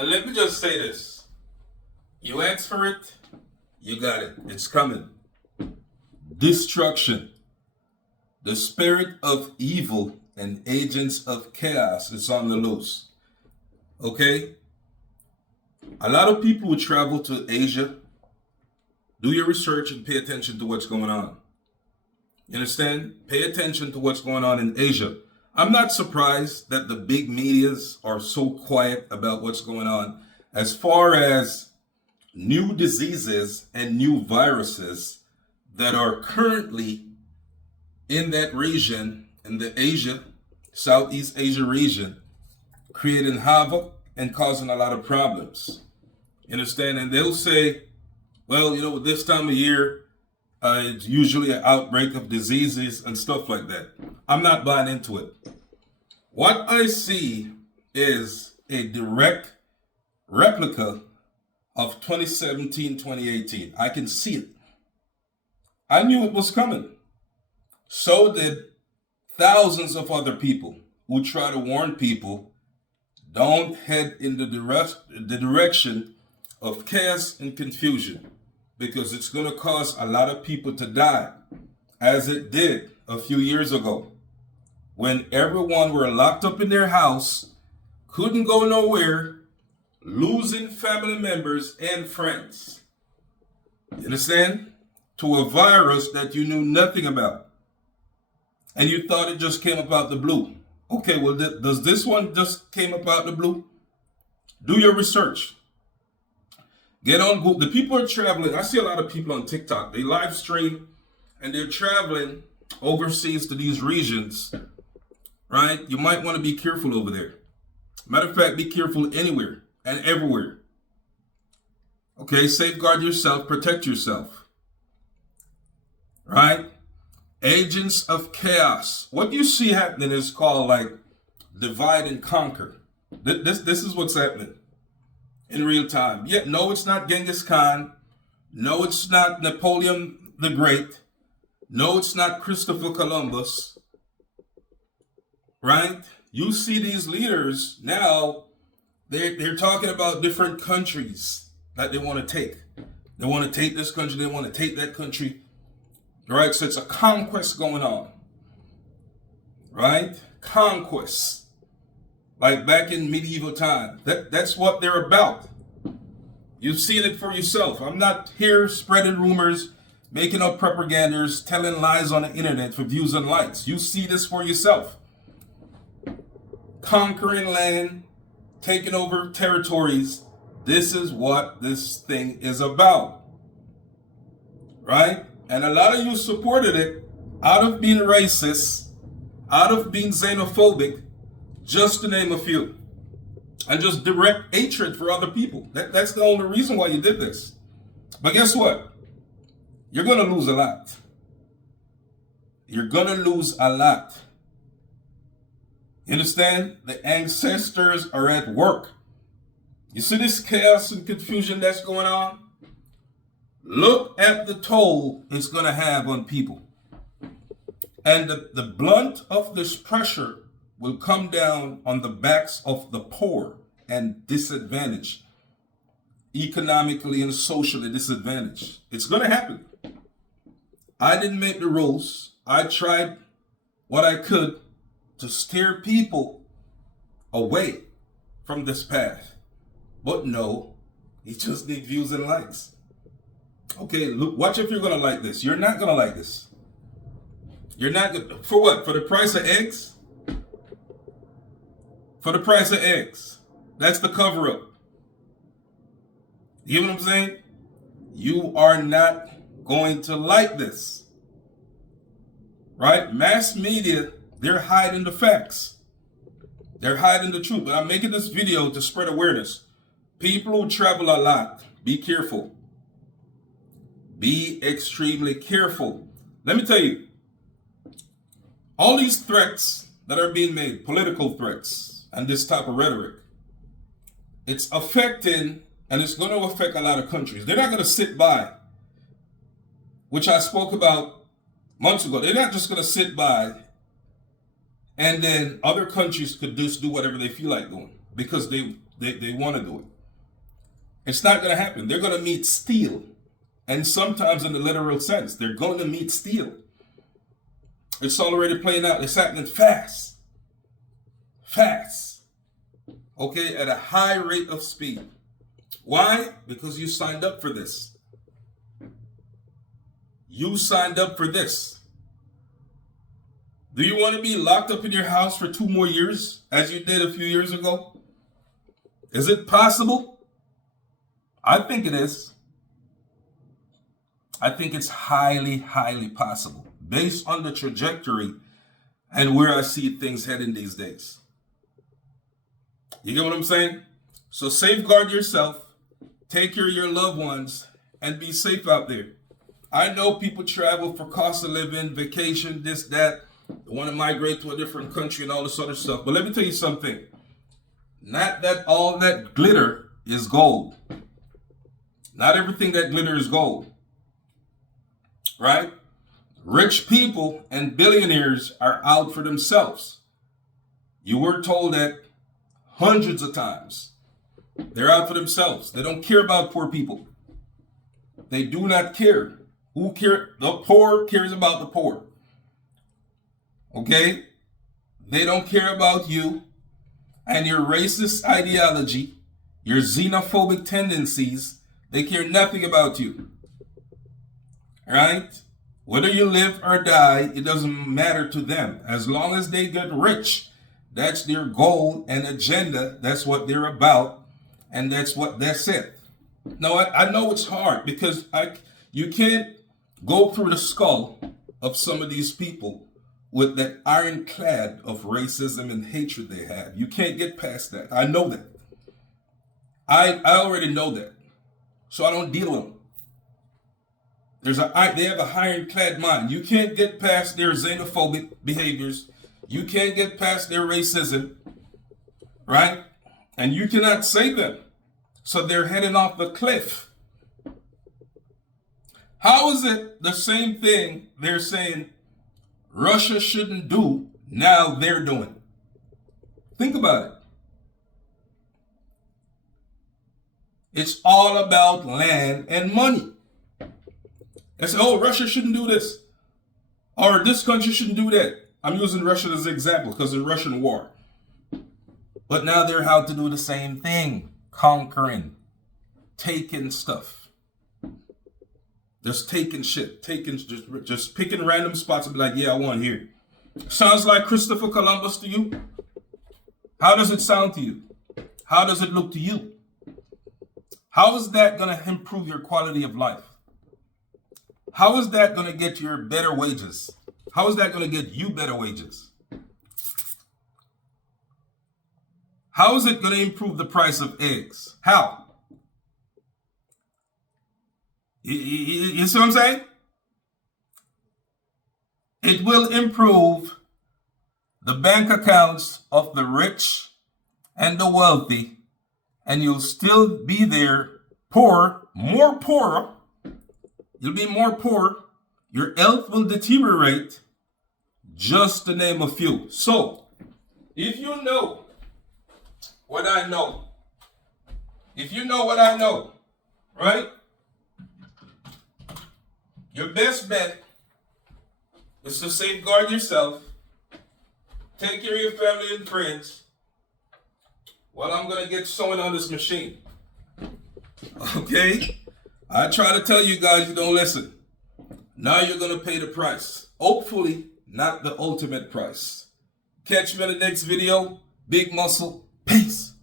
And let me just say this. You asked for it, you got it. It's coming. Destruction. The spirit of evil and agents of chaos is on the loose. Okay? A lot of people who travel to Asia, do your research and pay attention to what's going on. You understand? Pay attention to what's going on in Asia. I'm not surprised that the big medias are so quiet about what's going on as far as new diseases and new viruses that are currently in that region, in the Asia, Southeast Asia region, creating havoc and causing a lot of problems. You understand? And they'll say, well, this time of year, it's usually an outbreak of diseases and stuff like that. I'm not buying into it. What I see is a direct replica of 2017, 2018. I can see it. I knew it was coming. So did thousands of other people who try to warn people, don't head in the direction of chaos and confusion, because it's going to cause a lot of people to die, as it did a few years ago, when everyone were locked up in their house, couldn't go nowhere, losing family members and friends. You understand? To a virus that you knew nothing about. And you thought it just came up out the blue. Okay, well, does this one just came up out the blue? Do your research. Get on Google. The people are traveling. I see a lot of people on TikTok. They live stream and they're traveling overseas to these regions, right? You might want to be careful over there. Matter of fact, be careful anywhere and everywhere. Okay, safeguard yourself, protect yourself, right? Agents of chaos. What you see happening is called like divide and conquer. This is what's happening in real time. Yeah, no, it's not Genghis Khan. No, it's not Napoleon the Great. No, it's not Christopher Columbus. Right? You see these leaders now, they're talking about different countries that they want to take. They want to take this country, they want to take that country. Right? So it's a conquest going on. Right? Conquest. Like back in medieval time. That's what they're about. You've seen it for yourself. I'm not here spreading rumors, making up propagandas, telling lies on the internet for views and likes. You see this for yourself. Conquering land, taking over territories. This is what this thing is about. Right? And a lot of you supported it out of being racist, out of being xenophobic, just to name a few. And just direct hatred for other people. That's the only reason why you did this. But guess what? You're going to lose a lot. You're going to lose a lot. You understand? The ancestors are at work. You see this chaos and confusion that's going on? Look at the toll it's going to have on people. And the blunt of this pressure will come down on the backs of the poor and disadvantaged, economically and socially disadvantaged. It's going to happen. I didn't make the rules. I tried what I could to steer people away from this path. But no, you just need views and likes. Okay, look, watch if you're going to like this. You're not going to like this. You're not going to, for what? For the price of eggs? For the price of eggs. That's the cover up. You know what I'm saying? You are not going to like this. Right? Mass media, they're hiding the facts. They're hiding the truth. But I'm making this video to spread awareness. People who travel a lot, be careful. Be extremely careful. Let me tell you, all these threats that are being made, political threats, and this type of rhetoric, it's affecting, and it's going to affect a lot of countries. They're not going to sit by, which I spoke about months ago. They're not just going to sit by and then other countries could just do whatever they feel like doing because they they want to do it. It's not going to happen. They're going to meet steel. And sometimes in the literal sense, they're going to meet steel. It's already playing out. It's happening fast. Fast. Okay, at a high rate of speed. Why? Because you signed up for this. You signed up for this. Do you want to be locked up in your house for 2 more years, as you did a few years ago? Is it possible? I think it is. I think it's highly, highly possible, based on the trajectory and where I see things heading these days. You get what I'm saying? So safeguard yourself, take care of your loved ones, and be safe out there. I know people travel for cost of living, vacation, this, that. They want to migrate to a different country and all this other stuff. But let me tell you something. Not that all that glitter is gold. Not everything that glitter is gold. Right? Rich people and billionaires are out for themselves. You were told that hundreds of times. They're out for themselves. They don't care about poor people. They do not care. Who care? The poor cares about the poor. Okay? They don't care about you and your racist ideology, your xenophobic tendencies. They care nothing about you. Right? Whether you live or die, it doesn't matter to them. As long as they get rich, that's their goal and agenda. That's what they're about. And that's it. Now, I know it's hard because you can't go through the skull of some of these people with that ironclad of racism and hatred they have. You can't get past that. I know that. I already know that. So I don't deal with them. They have a ironclad mind. You can't get past their xenophobic behaviors. You can't get past their racism, right? And you cannot save them. So they're heading off the cliff. How is it the same thing they're saying Russia shouldn't do, now they're doing? Think about it. It's all about land and money. They say, oh, Russia shouldn't do this. Or this country shouldn't do that. I'm using Russia as an example because of the Russian war. But now they're out to do the same thing. Conquering. Taking stuff. Just taking shit. Just picking random spots and be like, yeah, I want here. Sounds like Christopher Columbus to you? How does it sound to you? How does it look to you? How is that going to improve your quality of life? How is that going to get your better wages? How is that going to get you better wages? How is it going to improve the price of eggs? How? You see what I'm saying? It will improve the bank accounts of the rich and the wealthy, and you'll still be there poor, more poorer. You'll be more poor. Your health will deteriorate, just to name a few. So, if you know what I know, right? Your best bet is to safeguard yourself, take care of your family and friends, while I'm going to get sewing on this machine. Okay? I try to tell you guys, you don't listen. Now you're going to pay the price. Hopefully, not the ultimate price. Catch me in the next video. Big muscle. Peace.